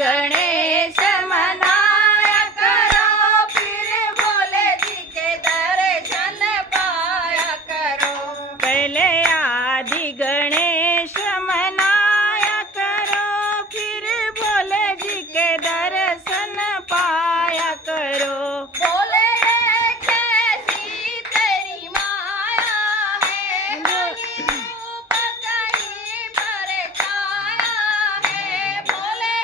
गणेश मनाया करो, फिर भोले जी के दर्शन पाया करो। पहले आदि गणेश मनाया करो, फिर भोले जी के दर्शन पाया करो। बोले कैसी तेरी माया है, कहीं धूप कहीं पर छाया है। बोले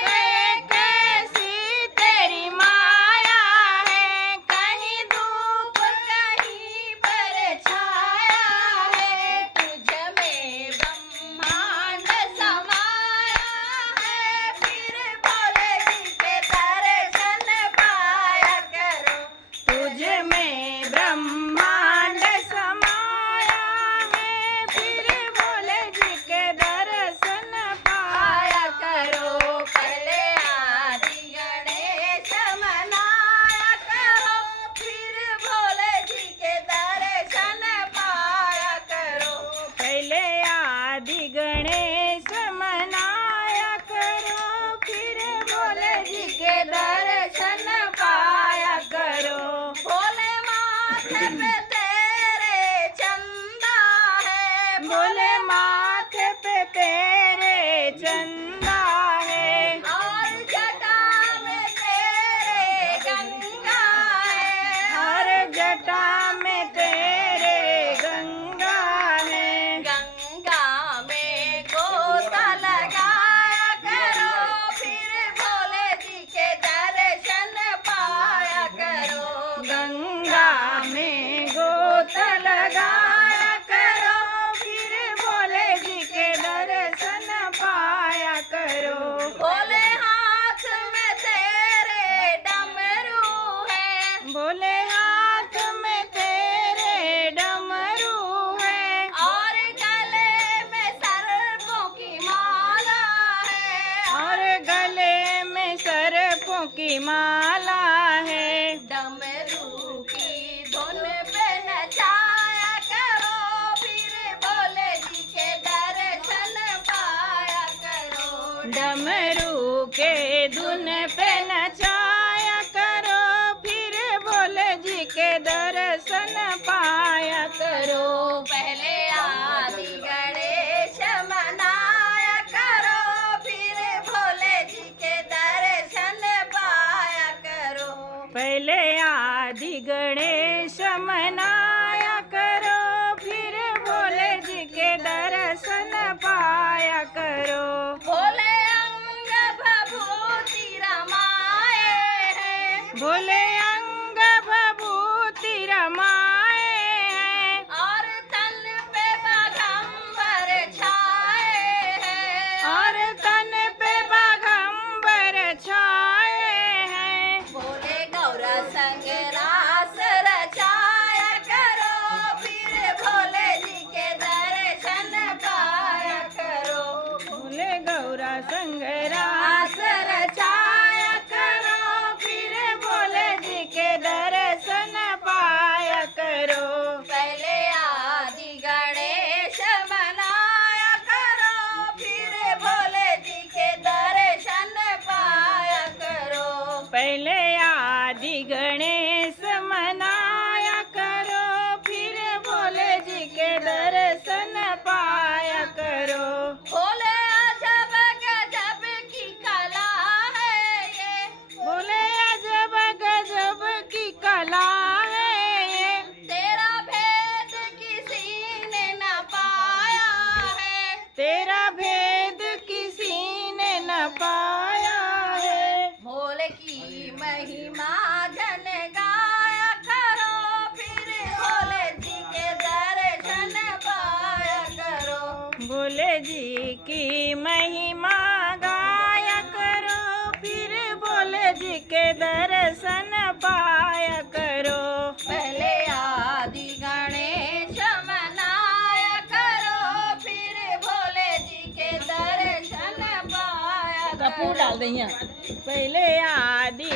कैसी तेरी माया है, कहीं धूप कहीं पर छाया है। तुझ में ब्रह्मांड समाया है, फिर भोले जी के दर्शन पाया करो। तुझ में ब्रह्मांड समाया है, फिर भोले जी के दर्शन पाया करो। पहले आदि गणेश मनाया करो, फिर भोले जी के दर्शन पाया करो। पहले आदि गणेश मनाया करो, फिर भोले जी के दर्शन पाया करो। भोले माथे पे तेरे चंदा है, भोले माथे पे तेरे चंदा है, और जटा में तेरे गंगा है। हर जटा में तेरे गंगा है। गंगा में गोता लगाया करो, फिर भोले जी के दर्शन पाया करो। गंगा में गोता लगाया करो, फिर भोले जी के दर्शन पाया करो। भोले हाथ में तेरे डमरू है, भोले हाथ में तेरे डमरू है, और गले में सर्पों की माला है। और गले में सर्पों की माला है। डमरू की धुन पे नचाया करो, फिर भोले जी के दर्शन पाया करो। डमरू के धुन पे नचाया करो, फिर भोले जी के दर्शन पाया करो। पहले आदि गणेश मनाया करो, फिर भोले जी के दर्शन पाया करो। पहले आदि गणेश मनाया करो, फिर भोले जी के दर्शन पाया करो। भोले अंग भभूति रमाए हैं, भोले अंग भभूति रमाए हैं, और तन पे बाघंबर छाए हैं। और तन पे बाघंबर छाए हैं। भोले गौरा संग रास रचाया करो, फिर भोले जी के दर्शन पाया करो। भोले गौरा संग रास रचाया करो, फिर भोले जी के दर्शन पाया करो। पहले आदि गणेश मनाया करो, फिर भोले जी के दर्शन पाया करो। पहले आदि गणेश मनाया करो, फिर भोले जी के दर्शन पाया करो। भोले अजब गजब की कला है ये, भोले अजब गजब की कला है ये, तेरा भेद किसी ने न पाया है। तेरा भेद किसी ने न पाया है। भोले की महिमा जन गाया करो, फिर भोले जी के दर्शन पाया करो। भोले जी की महिमा गाया करो, फिर भोले जी के दर्शन पाया करो। पहले आदि गणेश मनाया करो, फिर भोले जी के दर्शन पाया करो। डाल दे। पहले आदि